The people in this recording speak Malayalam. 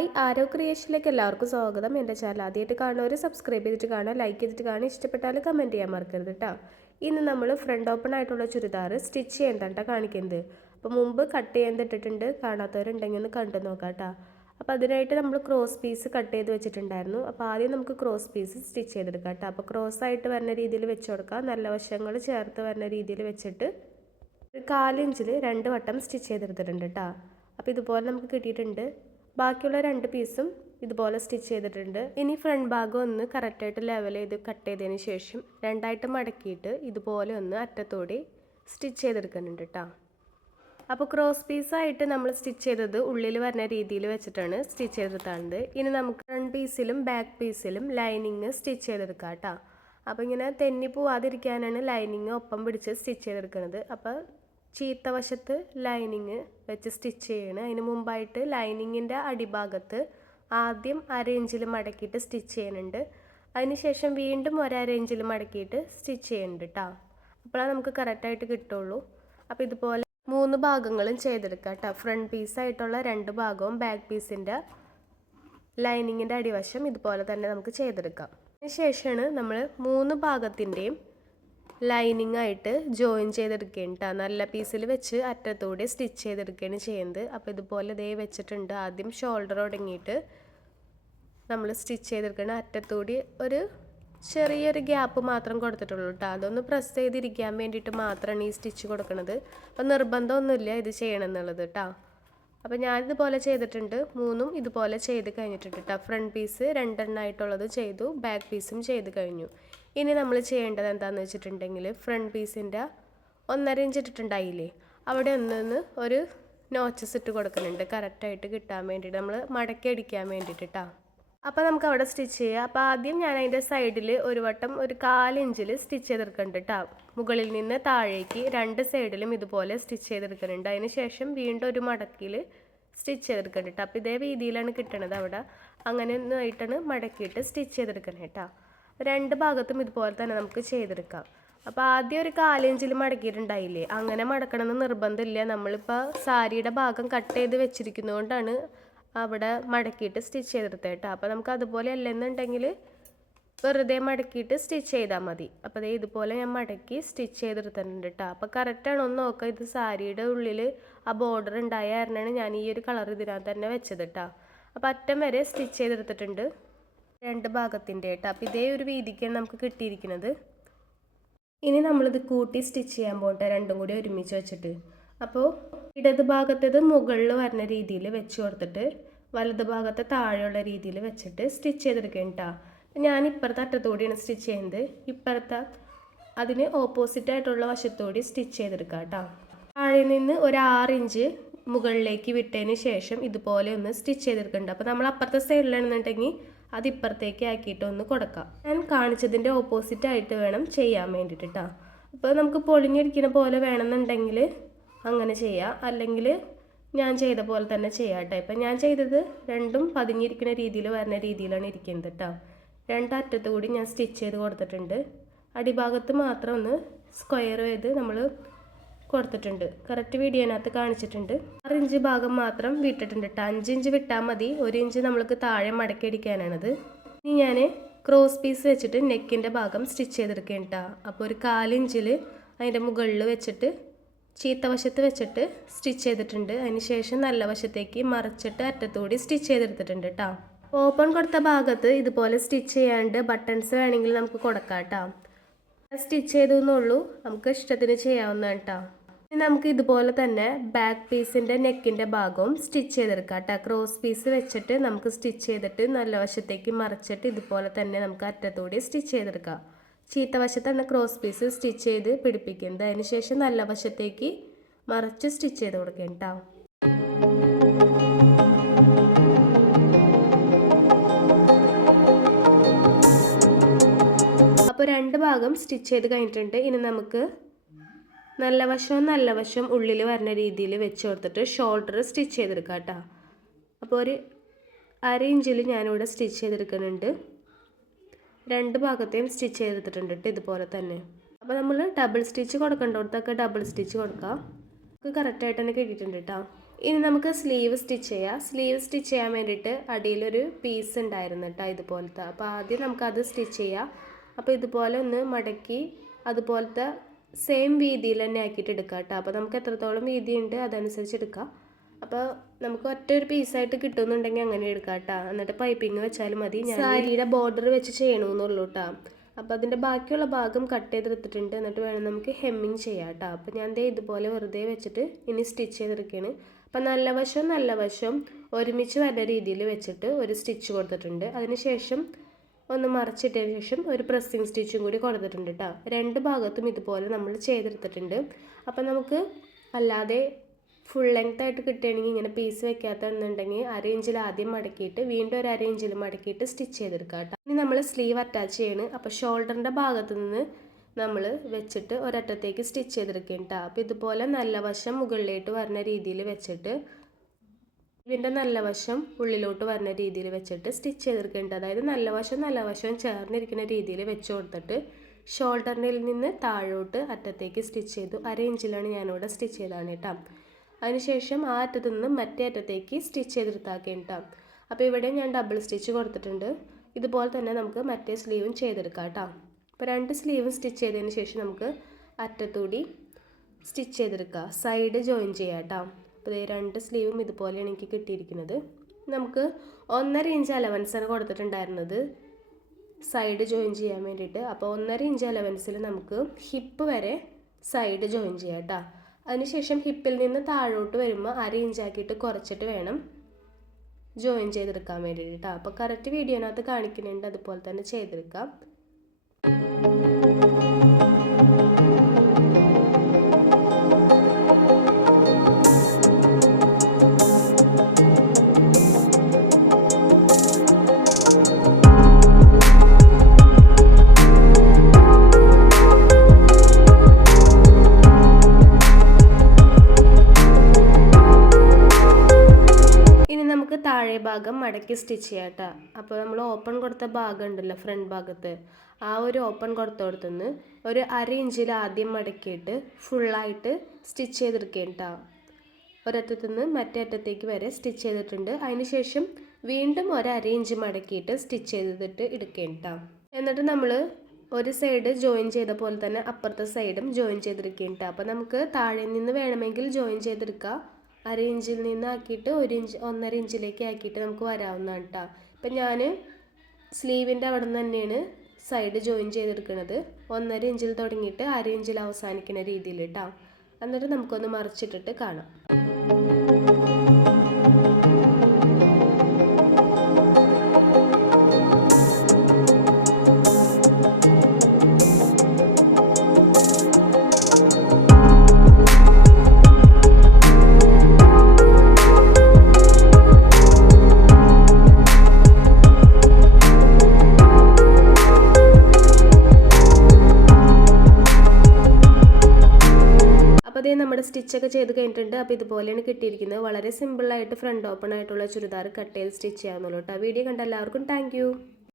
ഹായ് ആരോ ക്രിയേഷനിലേക്ക് എല്ലാവർക്കും സ്വാഗതം. എൻ്റെ ചാനൽ ആദ്യമായിട്ട് കാണുന്നവർ സബ്സ്ക്രൈബ് ചെയ്തിട്ട് കാണുക, ലൈക്ക് ചെയ്തിട്ട് കാണുക, ഇഷ്ടപ്പെട്ടാൽ കമൻറ്റ് ചെയ്യാൻ മറക്കരുത് കേട്ടോ. ഇന്ന് നമ്മൾ ഫ്രണ്ട് ഓപ്പൺ ആയിട്ടുള്ള ചുരിദാർ സ്റ്റിച്ച് ചെയ്യേണ്ട കാണിക്കുന്നത്. അപ്പോൾ മുമ്പ് കട്ട് ചെയ്യാൻ ഇട്ടിട്ടുണ്ട്, കാണാത്തവരുണ്ടെങ്കിൽ ഒന്ന് കണ്ടു നോക്കാം കേട്ടോ. അപ്പോൾ അതിനായിട്ട് നമ്മൾ ക്രോസ് പീസ് കട്ട് ചെയ്ത് വെച്ചിട്ടുണ്ടായിരുന്നു. അപ്പോൾ ആദ്യം നമുക്ക് ക്രോസ് പീസ് സ്റ്റിച്ച് ചെയ്തെടുക്കാം കേട്ടോ. അപ്പോൾ ക്രോസ് ആയിട്ട് വരുന്ന രീതിയിൽ വെച്ച് കൊടുക്കാം. നല്ല വശങ്ങൾ ചേർത്ത് വരുന്ന രീതിയിൽ വെച്ചിട്ട് ഒരു 1/4 ഇഞ്ചിൽ 2 വട്ടം സ്റ്റിച്ച് ചെയ്തെടുത്തിട്ടുണ്ട് കേട്ടോ. അപ്പോൾ ഇതുപോലെ നമുക്ക് കിട്ടിയിട്ടുണ്ട്. ബാക്കിയുള്ള 2 പീസും ഇതുപോലെ സ്റ്റിച്ച് ചെയ്തിട്ടുണ്ട്. ഇനി ഫ്രണ്ട് ഭാഗം ഒന്ന് കറക്റ്റായിട്ട് ലെവൽ ചെയ്ത് കട്ട് ചെയ്തതിന് ശേഷം രണ്ടായിട്ട് മടക്കിയിട്ട് ഇതുപോലെ ഒന്ന് അറ്റത്തോടെ സ്റ്റിച്ച് ചെയ്തെടുക്കുന്നുണ്ട് കേട്ടോ. അപ്പോൾ ക്രോസ് പീസായിട്ട് നമ്മൾ സ്റ്റിച്ച് ചെയ്തത് ഉള്ളിൽ വരുന്ന രീതിയിൽ വെച്ചിട്ടാണ് സ്റ്റിച്ച് ചെയ്തെടുത്താണത്. ഇനി നമുക്ക് ഫ്രണ്ട് പീസിലും ബാക്ക് പീസിലും ലൈനിങ് സ്റ്റിച്ച് ചെയ്തെടുക്കാം കേട്ടോ. അപ്പോൾ ഇങ്ങനെ തെന്നി പോവാതിരിക്കാനാണ് ലൈനിങ് ഒപ്പം പിടിച്ച് സ്റ്റിച്ച് ചെയ്തെടുക്കുന്നത്. അപ്പോൾ ചീത്ത വശത്ത് ലൈനിങ് വെച്ച് സ്റ്റിച്ച് ചെയ്യണം. അതിന് മുമ്പായിട്ട് ലൈനിങ്ങിൻ്റെ അടിഭാഗത്ത് ആദ്യം 1/2 ഇഞ്ചിൽ മടക്കിയിട്ട് സ്റ്റിച്ച് ചെയ്യുന്നുണ്ട്. അതിനുശേഷം വീണ്ടും 1/2 ഇഞ്ചിൽ മടക്കിയിട്ട് സ്റ്റിച്ച് ചെയ്യുന്നുണ്ട് കേട്ടോ. അപ്പോഴാണ് നമുക്ക് കറക്റ്റായിട്ട് കിട്ടുള്ളൂ. അപ്പോൾ ഇതുപോലെ 3 ഭാഗങ്ങളും ചെയ്തെടുക്കാം കേട്ടോ. ഫ്രണ്ട് പീസായിട്ടുള്ള 2 ഭാഗവും ബാക്ക് പീസിൻ്റെ ലൈനിങ്ങിൻ്റെ അടിവശം ഇതുപോലെ തന്നെ നമുക്ക് ചെയ്തെടുക്കാം. അതിനുശേഷമാണ് നമ്മൾ 3 ഭാഗത്തിൻ്റെയും ലൈനിങ് ആയിട്ട് ജോയിൻ ചെയ്തെടുക്കേണ്ട നല്ല പീസിൽ വെച്ച് അറ്റത്തൂടെ സ്റ്റിച്ച് ചെയ്തെടുക്കുകയാണ് ചെയ്യുന്നത്. അപ്പോൾ ഇതുപോലെ ദേ വെച്ചിട്ടുണ്ട്. ആദ്യം ഷോൾഡർ തുടങ്ങിയിട്ട് നമ്മൾ സ്റ്റിച്ച് ചെയ്തെടുക്കണം. അറ്റത്തൂടി ഒരു ചെറിയൊരു ഗ്യാപ്പ് മാത്രം കൊടുത്തിട്ടുള്ളൂ കേട്ടോ. അതൊന്ന് പ്രസ് ചെയ്തിരിക്കാൻ വേണ്ടിയിട്ട് മാത്രമാണ് ഈ സ്റ്റിച്ച് കൊടുക്കുന്നത്. അപ്പോൾ നിർബന്ധമൊന്നുമില്ല ഇത് ചെയ്യണം എന്നുള്ളത് കേട്ടോ. അപ്പോൾ ഞാനിതുപോലെ ചെയ്തിട്ടുണ്ട്. 3ഉം ഇതുപോലെ ചെയ്ത് കഴിഞ്ഞിട്ടുണ്ട് കേട്ടോ. ഫ്രണ്ട് പീസ് 2 എണ്ണമായിട്ടുള്ളത് ചെയ്തു, ബാക്ക് പീസും ചെയ്ത് കഴിഞ്ഞു. ഇനി നമ്മൾ ചെയ്യേണ്ടത് എന്താണെന്ന് വെച്ചിട്ടുണ്ടെങ്കിൽ ഫ്രണ്ട് പീസിൻ്റെ 1.5 ഇഞ്ച് ഇട്ടിട്ടുണ്ടായില്ലേ, അവിടെ ഒരു നോച്ചസ് ഇട്ട് കൊടുക്കുന്നുണ്ട് കറക്റ്റായിട്ട് കിട്ടാൻ വേണ്ടിയിട്ട്, നമ്മൾ മടക്കി അടിക്കാൻ വേണ്ടിയിട്ട് കേട്ടോ. അപ്പോൾ നമുക്ക് അവിടെ സ്റ്റിച്ച് ചെയ്യാം. അപ്പോൾ ആദ്യം ഞാൻ അതിൻ്റെ സൈഡിൽ ഒരു വട്ടം ഒരു 1/4 ഇഞ്ചിൽ സ്റ്റിച്ച് ചെയ്തെടുക്കുന്നുണ്ട് കേട്ടോ. മുകളിൽ നിന്ന് താഴേക്ക് 2 സൈഡിലും ഇതുപോലെ സ്റ്റിച്ച് ചെയ്തെടുക്കുന്നുണ്ട്. അതിന് ശേഷം വീണ്ടും ഒരു മടക്കിൽ സ്റ്റിച്ച് ചെയ്തെടുക്കുന്നുണ്ട് കേട്ടോ. അപ്പോൾ ഇതേ രീതിയിലാണ് കിട്ടണത്. അവിടെ അങ്ങനെ ഒന്നായിട്ടാണ് മടക്കിയിട്ട് സ്റ്റിച്ച് ചെയ്തെടുക്കണം കേട്ടോ. 2 ഭാഗത്തും ഇതുപോലെ തന്നെ നമുക്ക് ചെയ്തെടുക്കാം. അപ്പോൾ ആദ്യം ഒരു 1/4 ഇഞ്ചിൽ മടക്കിയിട്ടുണ്ടായില്ലേ, അങ്ങനെ മടക്കണമെന്ന് നിർബന്ധമില്ല. നമ്മളിപ്പോൾ സാരിയുടെ ഭാഗം കട്ട് ചെയ്ത് വെച്ചിരിക്കുന്നതുകൊണ്ടാണ് അവിടെ മടക്കിയിട്ട് സ്റ്റിച്ച് ചെയ്തെടുത്തത് കേട്ടോ. അപ്പോൾ നമുക്ക് അതുപോലെ അല്ലെന്നുണ്ടെങ്കിൽ വെറുതെ മടക്കിയിട്ട് സ്റ്റിച്ച് ചെയ്താൽ മതി. അപ്പോൾ അതേ ഇതുപോലെ ഞാൻ മടക്കി സ്റ്റിച്ച് ചെയ്തെടുത്തിട്ടുണ്ട് കേട്ടോ. അപ്പോൾ കറക്റ്റാണ് ഒന്ന് നോക്കുക. ഇത് സാരിയുടെ ഉള്ളിൽ ആ ബോർഡർ ഉണ്ടായ കാരണമാണ് ഞാൻ ഈ ഒരു കളർ ഇതിനകത്ത് തന്നെ വെച്ചത് കേട്ടോ. അപ്പോൾ അറ്റം വരെ സ്റ്റിച്ച് ചെയ്തെടുത്തിട്ടുണ്ട് 2 ഭാഗത്തിൻ്റെ കേട്ടോ. അപ്പോൾ ഇതേ ഒരു വീതിക്കാണ് നമുക്ക് കിട്ടിയിരിക്കുന്നത്. ഇനി നമ്മളിത് കൂട്ടി സ്റ്റിച്ച് ചെയ്യാൻ പോകട്ടെ, 2ഉം കൂടി ഒരുമിച്ച് വെച്ചിട്ട്. അപ്പോൾ ഇടത് ഭാഗത്തേത് മുകളിൽ വരുന്ന രീതിയിൽ വെച്ച് കൊടുത്തിട്ട് വലത് ഭാഗത്തെ താഴെയുള്ള രീതിയിൽ വെച്ചിട്ട് സ്റ്റിച്ച് ചെയ്തെടുക്കണം കേട്ടോ. ഞാൻ ഇപ്പുറത്തെ അറ്റത്തോടെയാണ് സ്റ്റിച്ച് ചെയ്യുന്നത്. ഇപ്പുറത്തെ അതിന് ഓപ്പോസിറ്റായിട്ടുള്ള വശത്തോടെ സ്റ്റിച്ച് ചെയ്തെടുക്കാം കേട്ടോ. താഴെ നിന്ന് ഒരു 6 ഇഞ്ച് മുകളിലേക്ക് വിട്ടതിന് ശേഷം ഇതുപോലെ ഒന്ന് സ്റ്റിച്ച് ചെയ്തെടുക്കുന്നുണ്ട്. അപ്പോൾ നമ്മൾ അപ്പുറത്തെ സൈഡിലാണെന്നുണ്ടെങ്കിൽ അത് ഇപ്പുറത്തേക്ക് ആക്കിയിട്ട് ഒന്ന് കൊടുക്കാം. ഞാൻ കാണിച്ചതിൻ്റെ ഓപ്പോസിറ്റായിട്ട് വേണം ചെയ്യാൻ വേണ്ടിയിട്ട് കേട്ടോ. അപ്പോൾ നമുക്ക് പൊളിഞ്ഞിരിക്കുന്ന പോലെ വേണമെന്നുണ്ടെങ്കിൽ അങ്ങനെ ചെയ്യാം, അല്ലെങ്കിൽ ഞാൻ ചെയ്ത പോലെ തന്നെ ചെയ്യാം കേട്ടോ. ഇപ്പം ഞാൻ ചെയ്തത് 2ഉം പതിഞ്ഞിരിക്കുന്ന രീതിയിൽ വരുന്ന രീതിയിലാണ് ഇരിക്കുന്നത് കേട്ടോ. 2 അറ്റത്ത് കൂടി ഞാൻ സ്റ്റിച്ച് ചെയ്ത് കൊടുത്തിട്ടുണ്ട്. അടിഭാഗത്ത് മാത്രം ഒന്ന് സ്ക്വയർ ചെയ്ത് നമ്മൾ കൊടുത്തിട്ടുണ്ട്. കറക്റ്റ് വീഡിയോനകത്ത് കാണിച്ചിട്ടുണ്ട്. 6 ഇഞ്ച് ഭാഗം മാത്രം വിട്ടിട്ടുണ്ട് കേട്ടോ. 5 ഇഞ്ച് വിട്ടാൽ മതി. 1 ഇഞ്ച് നമ്മൾക്ക് താഴെ മടക്കി അടിക്കാനാണത്. ഇനി ഞാൻ ക്രോസ് പീസ് വെച്ചിട്ട് നെക്കിൻ്റെ ഭാഗം സ്റ്റിച്ച് ചെയ്തെടുക്കുകയാണ് കേട്ടോ. അപ്പോൾ ഒരു 1/4 ഇഞ്ചിൽ അതിൻ്റെ മുകളിൽ വെച്ചിട്ട് ചീത്ത വശത്ത് വെച്ചിട്ട് സ്റ്റിച്ച് ചെയ്തിട്ടുണ്ട്. അതിന് ശേഷം നല്ല വശത്തേക്ക് മറിച്ചിട്ട് അറ്റത്തൂടി സ്റ്റിച്ച് ചെയ്തെടുത്തിട്ടുണ്ട് കേട്ടോ. ഓപ്പൺ കൊടുത്ത ഭാഗത്ത് ഇതുപോലെ സ്റ്റിച്ച് ചെയ്യാണ്ട് ബട്ടൺസ് വേണമെങ്കിൽ നമുക്ക് കൊടുക്കാം കേട്ടോ. സ്റ്റിച്ച് ചെയ്തെന്നുള്ളൂ, നമുക്ക് ഇഷ്ടത്തിന് ചെയ്യാവുന്നതാണ് കേട്ടോ. ഇനി നമുക്ക് ഇതുപോലെ തന്നെ ബാക്ക് പീസിൻ്റെ നെക്കിൻ്റെ ഭാഗവും സ്റ്റിച്ച് ചെയ്തെടുക്കാം കേട്ടോ. ക്രോസ് പീസ് വെച്ചിട്ട് നമുക്ക് സ്റ്റിച്ച് ചെയ്തിട്ട് നല്ല വശത്തേക്ക് മറിച്ചിട്ട് ഇതുപോലെ തന്നെ നമുക്ക് അറ്റത്തൂടി സ്റ്റിച്ച് ചെയ്തെടുക്കാം. ചീത്ത വശത്താണ് ക്രോസ് പീസ് സ്റ്റിച്ച് ചെയ്ത് പിടിപ്പിക്കുന്നത്. അതിന് ശേഷം നല്ല വശത്തേക്ക് മറിച്ച് സ്റ്റിച്ച് ചെയ്ത് കൊടുക്കാം കേട്ടോ. അപ്പോൾ 2 ഭാഗം സ്റ്റിച്ച് ചെയ്ത് കഴിഞ്ഞിട്ടുണ്ട്. ഇനി നമുക്ക് നല്ല വശം ഉള്ളിൽ വരുന്ന രീതിയിൽ വെച്ച് കൊടുത്തിട്ട് ഷോൾഡർ സ്റ്റിച്ച് ചെയ്തെടുക്കാം കേട്ടോ. അപ്പോൾ ഒരു 1/2 ഇഞ്ചിൽ ഞാനിവിടെ സ്റ്റിച്ച് ചെയ്തെടുക്കുന്നുണ്ട്. 2 ഭാഗത്തെയും സ്റ്റിച്ച് ചെയ്തെടുത്തിട്ടുണ്ട് കേട്ടോ ഇതുപോലെ തന്നെ. അപ്പോൾ നമ്മൾ ഡബിൾ സ്റ്റിച്ച് കൊടുക്കേണ്ടടുത്തൊക്കെ ഡബിൾ സ്റ്റിച്ച് കൊടുക്കാം. നമുക്ക് കറക്റ്റായിട്ട് തന്നെ കിട്ടിയിട്ടുണ്ട് കേട്ടോ. ഇനി നമുക്ക് സ്ലീവ് സ്റ്റിച്ച് ചെയ്യാം. സ്ലീവ് സ്റ്റിച്ച് ചെയ്യാൻ വേണ്ടിയിട്ട് അടിയിലൊരു പീസ് ഉണ്ടായിരുന്നു കേട്ടോ, ഇതുപോലത്തെ. അപ്പോൾ ആദ്യം നമുക്കത് സ്റ്റിച്ച് ചെയ്യാം. അപ്പോൾ ഇതുപോലെ ഒന്ന് മടക്കി അതുപോലത്തെ സെയിം വീതിയിൽ തന്നെ ആക്കിയിട്ട് എടുക്കാം കേട്ടോ. അപ്പോൾ നമുക്ക് എത്രത്തോളം വീതി ഉണ്ട് അതനുസരിച്ച് എടുക്കാം. അപ്പോൾ നമുക്ക് ഒറ്റൊരു പീസായിട്ട് കിട്ടുന്നുണ്ടെങ്കിൽ അങ്ങനെ എടുക്കാം കേട്ടോ. എന്നിട്ട് പൈപ്പിങ് വെച്ചാലും മതി. ഞാൻ സാരിയുടെ ബോർഡർ വെച്ച് ചെയ്യണമെന്നുള്ളൂ കേട്ടോ. അപ്പോൾ അതിൻ്റെ ബാക്കിയുള്ള ഭാഗം കട്ട് ചെയ്തെടുത്തിട്ടുണ്ട്. എന്നിട്ട് വേണം നമുക്ക് ഹെമ്മിങ് ചെയ്യാം കേട്ടോ. അപ്പോൾ ഞാൻ ദേ ഇതുപോലെ വെറുതെ വെച്ചിട്ട് ഇനി സ്റ്റിച്ച് ചെയ്തെടുക്കുകയാണ്. അപ്പം നല്ല വശം ഒരുമിച്ച് വരുന്ന രീതിയിൽ വെച്ചിട്ട് ഒരു സ്റ്റിച്ച് കൊടുത്തിട്ടുണ്ട്. അതിനുശേഷം ഒന്ന് മറച്ചിട്ടതിന് ശേഷം ഒരു പ്രസ്സിങ് സ്റ്റിച്ചും കൂടി കൊടുത്തിട്ടുണ്ട് കേട്ടോ. രണ്ട് ഭാഗത്തും ഇതുപോലെ നമ്മൾ ചെയ്തെടുത്തിട്ടുണ്ട്. അപ്പം നമുക്ക് അല്ലാതെ ഫുൾ ലെങ്ത് ആയിട്ട് കിട്ടുകയാണെങ്കിൽ ഇങ്ങനെ പീസ് വെക്കാത്തതെന്നുണ്ടെങ്കിൽ 1/2 ഇഞ്ചിൽ ആദ്യം മടക്കിയിട്ട് വീണ്ടും ഒരു 1/2 ഇഞ്ചിൽ മടക്കിയിട്ട് സ്റ്റിച്ച് ചെയ്തെടുക്കാം കേട്ടോ. ഇനി നമ്മൾ സ്ലീവ് അറ്റാച്ച് ചെയ്യണം. അപ്പോൾ ഷോൾഡറിൻ്റെ ഭാഗത്ത് നിന്ന് നമ്മൾ വെച്ചിട്ട് ഒരറ്റത്തേക്ക് സ്റ്റിച്ച് ചെയ്തെടുക്കണം കേട്ടോ. അപ്പോൾ ഇതുപോലെ നല്ല വശം മുകളിലോട്ട് വരുന്ന രീതിയിൽ വെച്ചിട്ട് ഇതിൻ്റെ നല്ല വശം ഉള്ളിലോട്ട് വരുന്ന രീതിയിൽ വെച്ചിട്ട് സ്റ്റിച്ച് ചെയ്തെടുക്കേണ്ടത്. അതായത് നല്ല വശം ചേർന്നിരിക്കുന്ന രീതിയിൽ വെച്ച് കൊടുത്തിട്ട് ഷോൾഡറിൽ നിന്ന് താഴോട്ട് അറ്റത്തേക്ക് സ്റ്റിച്ച് ചെയ്തു. 1/2 ഇഞ്ചിലാണ് ഞാനിവിടെ സ്റ്റിച്ച് ചെയ്താണ് കേട്ടോ. അതിനുശേഷം ആ അറ്റത്ത് നിന്ന് മറ്റേ അറ്റത്തേക്ക് സ്റ്റിച്ച് ചെയ്തെടുത്താക്കേണ്ട കേട്ടോ. അപ്പോൾ ഇവിടെ ഞാൻ ഡബിൾ സ്റ്റിച്ച് കൊടുത്തിട്ടുണ്ട്. ഇതുപോലെ തന്നെ നമുക്ക് മറ്റേ സ്ലീവും ചെയ്തെടുക്കാം കേട്ടോ. അപ്പോൾ 2 സ്ലീവും സ്റ്റിച്ച് ചെയ്തതിന് ശേഷം നമുക്ക് അറ്റത്തൂടി സ്റ്റിച്ച് ചെയ്തെടുക്കുക. സൈഡ് ജോയിൻ ചെയ്യാം കേട്ടോ. അപ്പോൾ 2 സ്ലീവും ഇതുപോലെയാണ് എനിക്ക് കിട്ടിയിരിക്കുന്നത്. നമുക്ക് 1.5 ഇഞ്ച് അലവൻസാണ് കൊടുത്തിട്ടുണ്ടായിരുന്നത് സൈഡ് ജോയിൻ ചെയ്യാൻ വേണ്ടിയിട്ട്. അപ്പോൾ 1.5 ഇഞ്ച് അലവൻസിൽ നമുക്ക് ഹിപ്പ് വരെ സൈഡ് ജോയിൻ ചെയ്യാം കേട്ടോ. അതിനുശേഷം ഹിപ്പിൽ നിന്ന് താഴോട്ട് വരുമ്പോൾ 1/2 ഇഞ്ചാക്കിയിട്ട് കുറച്ചിട്ട് വേണം ജോയിൻ ചെയ്തെടുക്കാൻ വേണ്ടിയിട്ട് കേട്ടോ. അപ്പോൾ കറക്റ്റ് വീഡിയോനകത്ത് കാണിക്കുന്നുണ്ട്, അതുപോലെ തന്നെ ചെയ്തെടുക്കാം. താഴെ ഭാഗം മടക്കി സ്റ്റിച്ച് ചെയ്യാം കേട്ടോ. അപ്പോൾ നമ്മൾ ഓപ്പൺ കൊടുത്ത ഭാഗം ഉണ്ടല്ലോ ഫ്രണ്ട് ഭാഗത്ത്, ആ ഒരു ഓപ്പൺ കൊടുത്തോടത്തുനിന്ന് ഒരു 1/2 ഇഞ്ചിൽ ആദ്യം മടക്കിയിട്ട് ഫുള്ളായിട്ട് സ്റ്റിച്ച് ചെയ്തെടുക്കുക കേട്ടോ. ഒരറ്റത്തുനിന്ന് മറ്റേ അറ്റത്തേക്ക് വരെ സ്റ്റിച്ച് ചെയ്തിട്ടുണ്ട്. അതിനുശേഷം വീണ്ടും ഒരു 1/2 ഇഞ്ച് മടക്കിയിട്ട് സ്റ്റിച്ച് ചെയ്തിട്ട് എടുക്കുക കേട്ടോ. എന്നിട്ട് നമ്മൾ ഒരു സൈഡ് ജോയിൻ ചെയ്ത പോലെ തന്നെ അപ്പുറത്തെ സൈഡും ജോയിൻ ചെയ്തെടുക്കുക കേട്ടോ. അപ്പോൾ നമുക്ക് താഴെ നിന്ന് വേണമെങ്കിൽ ജോയിൻ ചെയ്തെടുക്കുക. 1/2 ഇഞ്ചിൽ നിന്ന് ആക്കിയിട്ട് 1.5 ഇഞ്ചിലേക്ക് ആക്കിയിട്ട് നമുക്ക് വരാവുന്നതാണ് കേട്ടോ. ഇപ്പം ഞാൻ സ്ലീവിൻ്റെ അവിടെ നിന്ന് തന്നെയാണ് സൈഡ് ജോയിൻ ചെയ്തെടുക്കുന്നത്. 1.5 ഇഞ്ചിൽ തുടങ്ങിയിട്ട് 1/2 ഇഞ്ചിൽ അവസാനിക്കുന്ന രീതിയിൽ കേട്ടോ. എന്നിട്ട് നമുക്കൊന്ന് മറിച്ചിട്ടിട്ട് കാണാം. അപ്പോൾ അതേ നമ്മുടെ സ്റ്റിച്ചൊക്കെ ചെയ്ത് കഴിഞ്ഞിട്ടുണ്ട്. അപ്പോൾ ഇതുപോലെയാണ് കിട്ടിയിരിക്കുന്നത്. വളരെ സിമ്പിളായിട്ട് ഫ്രണ്ട് ഓപ്പൺ ആയിട്ടുള്ള ചുരിദാർ കട്ട് ചെയ്ത് സ്റ്റിച്ച് ചെയ്യാവുന്നുള്ളൂ കേട്ടോ. വീഡിയോ കണ്ട എല്ലാവർക്കും താങ്ക് യു.